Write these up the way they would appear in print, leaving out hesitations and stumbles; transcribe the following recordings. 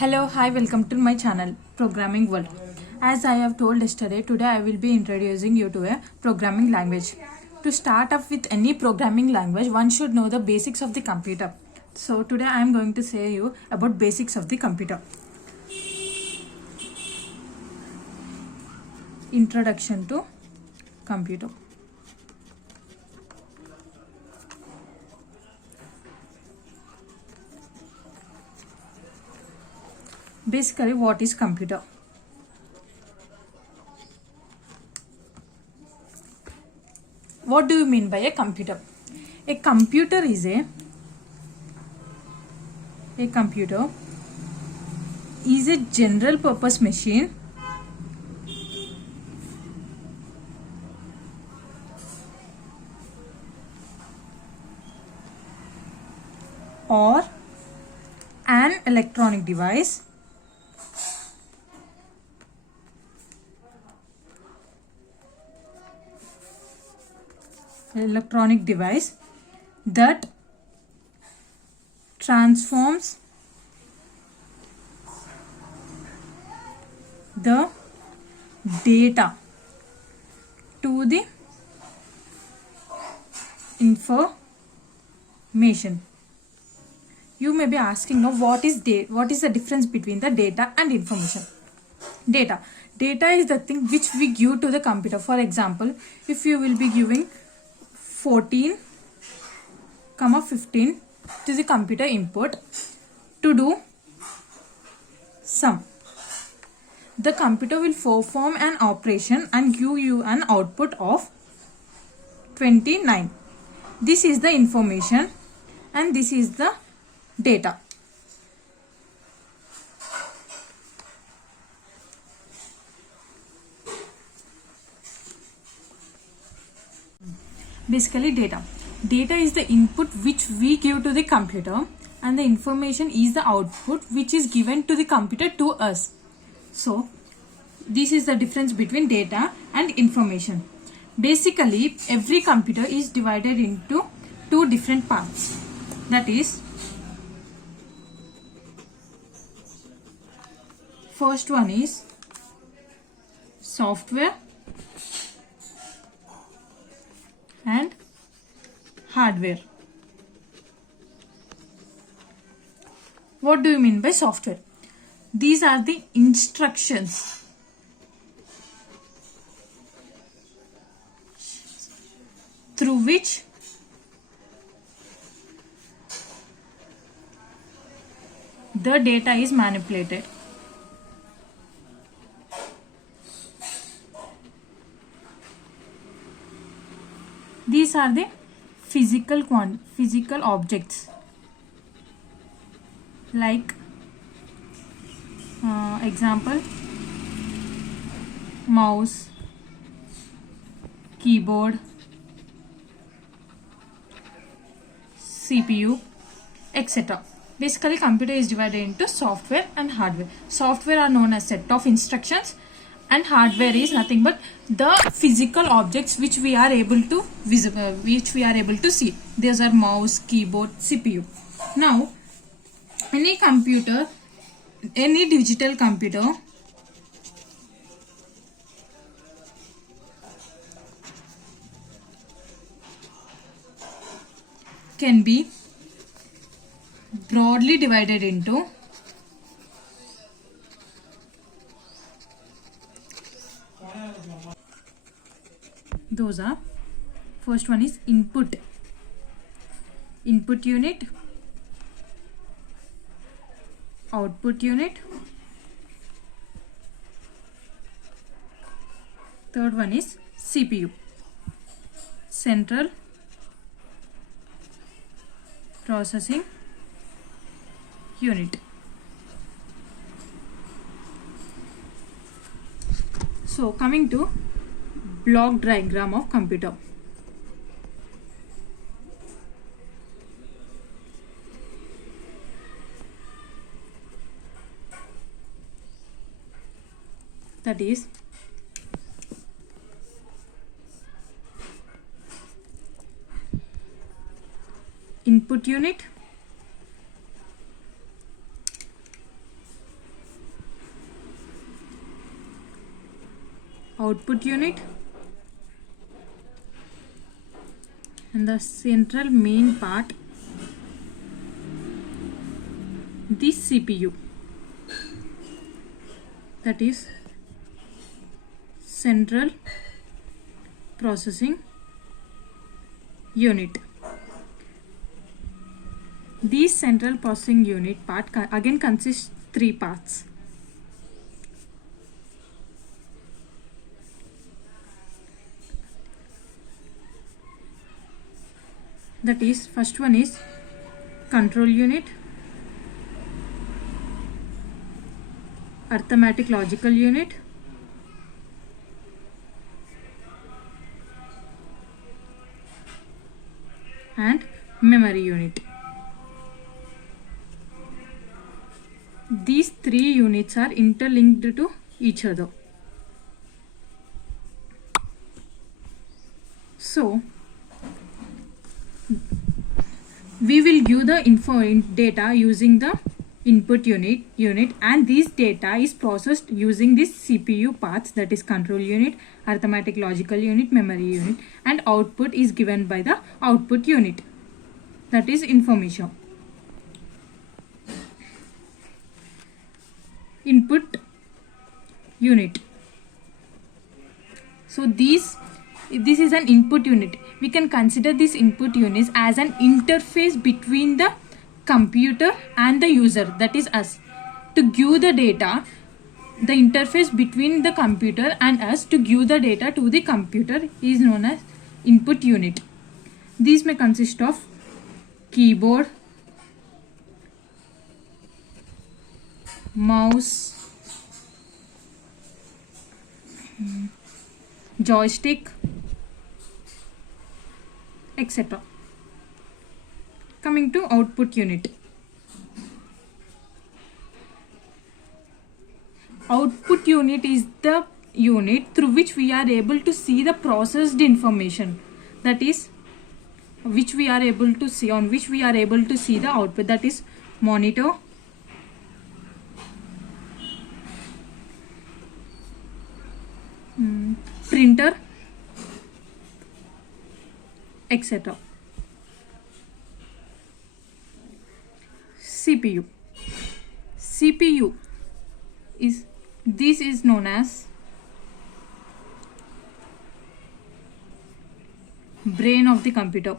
Hello, hi, welcome to my channel Programming World. As I have told yesterday, today I will be introducing you to a programming language. To start off with any programming language, one should know the basics of the computer. So today I am going to say you about basics of the computer. Introduction to computer. Basically, what is computer? What do you mean by a computer? A computer is a general purpose machine or an electronic device that transforms the data to the information. You may be asking now, what is the difference between the data and information? Data is the thing which we give to the computer. For example, if you will be giving 14, 15 to the computer input to do sum, the computer will perform an operation and give you an output of 29. This is the information and this is the data. Basically, data is the input which we give to the computer, and the information is the output which is given to the computer to us. So this is the difference between data and information. Basically, every computer is divided into two different parts. That is, first one is software and hardware. What do you mean by software? These are the instructions through which the data is manipulated. These are the physical objects, like example, mouse, keyboard, CPU, etc. Basically, computer is divided into software and hardware. Software are known as set of instructions, and hardware is nothing but the physical objects which we are able to see. These are mouse, keyboard, CPU. Now, any digital computer can be broadly divided into those are, first one is input unit, output unit, third one is CPU, central processing unit. So coming to block diagram of computer. That is, input unit, output unit, and the central main part, this CPU, that is central processing unit. This central processing unit part again consists 3 parts. That is, first one is control unit, arithmetic logical unit, and memory unit. These 3 units are interlinked to each other. So we will give the data using the input unit, and this data is processed using this CPU parts, that is control unit, arithmetic logical unit, memory unit, and output is given by the output unit, that is information. Input unit. So this is an input unit. We can consider this input unit as an interface between the computer and the user, that is us. To give the data, the interface between the computer and us to give the data to the computer is known as input unit. These may consist of keyboard, mouse, joystick, etc. Coming to output unit. Output unit is the unit through which we are able to see the processed information, that is on which we are able to see the output, that is monitor, printer, etc. CPU is known as brain of the computer.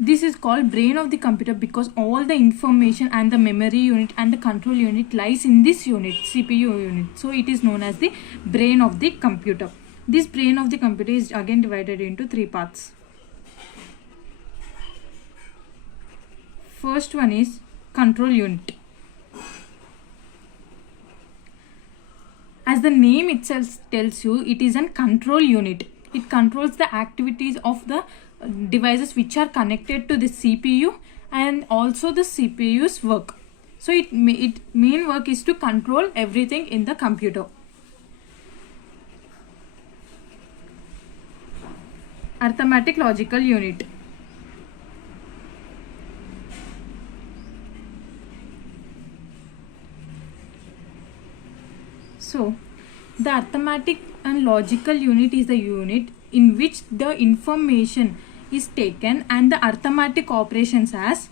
This is called brain of the computer because all the information and the memory unit and the control unit lies in this unit, CPU unit. So it is known as the brain of the computer. This brain of the computer is again divided into 3 parts. First one is control unit. As the name itself tells you, it is a control unit. It controls the activities of the devices which are connected to the CPU and also the CPU's work. So its main work is to control everything in the computer. Arithmetic logical unit. So the arithmetic and logical unit is the unit in which the information is taken and the arithmetic operations as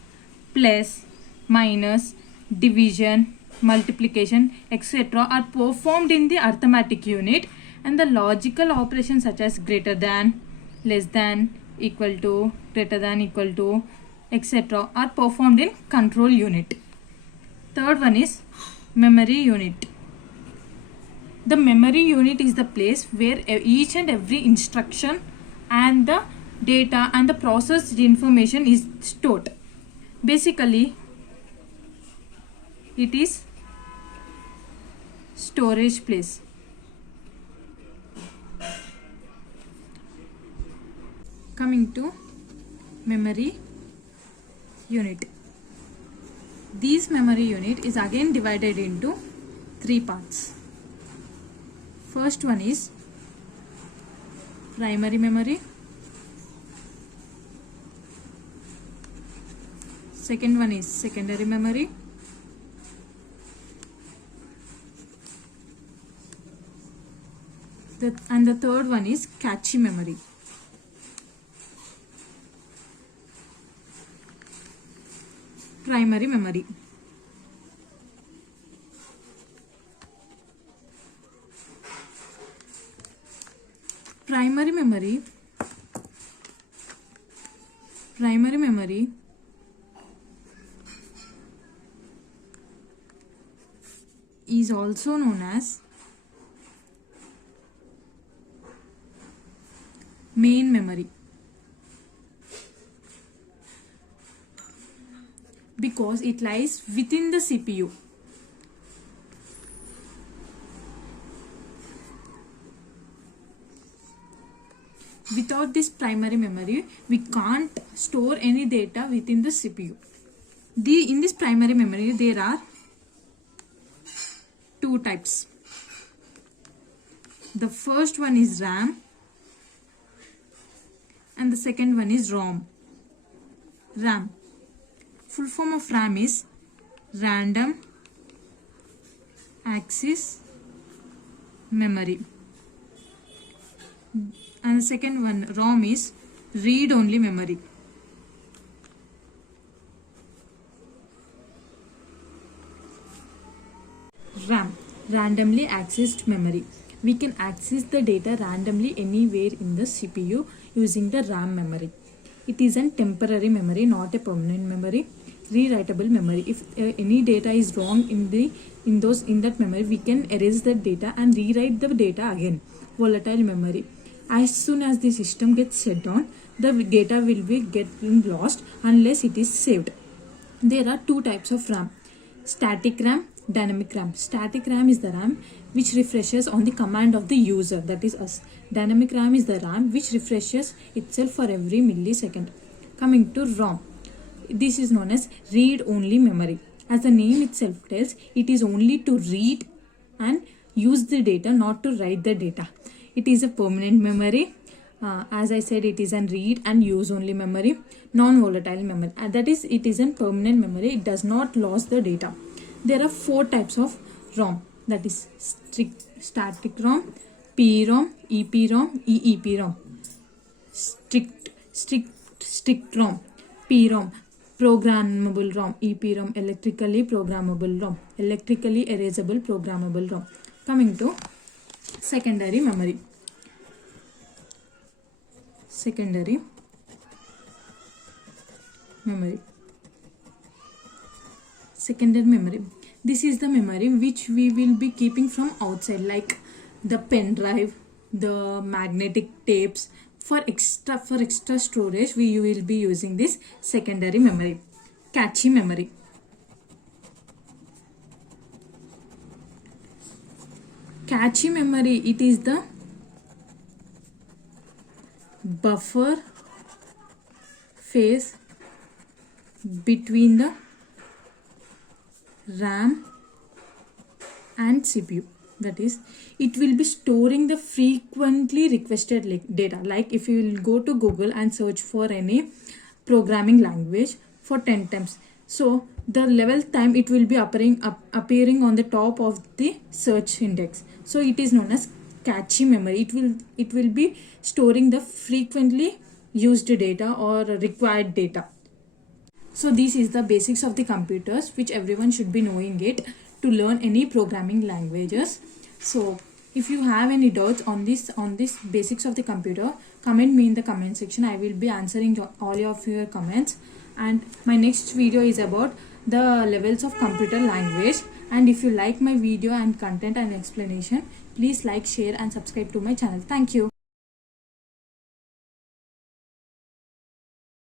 plus, minus, division, multiplication, etc. are performed in the arithmetic unit, and the logical operations such as greater than, less than, equal to, greater than, equal to, etc. are performed in control unit. Third one is memory unit. The memory unit is the place where each and every instruction and the data and the processed information is stored. Basically, it is storage place. Coming to memory unit. This memory unit is again divided into 3 parts. First one is primary memory. Second one is secondary memory. And the third one is cache memory. Primary memory. Primary memory is also known as main memory, because it lies within the CPU. Without this primary memory, we can't store any data within the CPU. In this primary memory, there are two types. The first one is RAM and the second one is ROM. RAM. Full form of RAM is Random Access Memory. And the second one, ROM, is read-only memory. RAM, randomly accessed memory. We can access the data randomly anywhere in the CPU using the RAM memory. It is a temporary memory, not a permanent memory. Rewritable memory. If any data is wrong in that memory, we can erase that data and rewrite the data again. Volatile memory. As soon as the system gets shut down, the data will be getting lost unless it is saved. There are two types of RAM: static RAM, dynamic RAM. Static RAM is the RAM which refreshes on the command of the user, that is us. Dynamic RAM is the RAM which refreshes itself for every millisecond. Coming to ROM, this is known as read-only memory. As the name itself tells, it is only to read and use the data, not to write the data. It is a permanent memory. As I said, it is a read and use only memory. Non-volatile memory, that is, it is a permanent memory. It does not lose the data. There are four types of ROM, that is static ROM, PROM, EPROM, EEPROM. Strict ROM, PROM, programmable ROM, EPROM, electrically programmable ROM, electrically erasable programmable ROM. Coming to secondary memory. Secondary memory. This is the memory which we will be keeping from outside, like the pen drive, the magnetic tapes. For extra storage, we will be using this secondary memory. Cache memory. Cache memory, it is the buffer phase between the RAM and CPU. That is, it will be storing the frequently requested data. Like if you will go to Google and search for any programming language for 10 times, so the level time it will be appearing on the top of the search index. So it is known as cache memory. It will be storing the frequently used data or required data. So this is the basics of the computers which everyone should be knowing it to learn any programming languages. So if you have any doubts on this basics of the computer, comment me in the comment section. I will be answering all of your comments. And my next video is about the levels of computer language. And if you like my video and content and explanation, please like, share and subscribe to my channel. Thank you.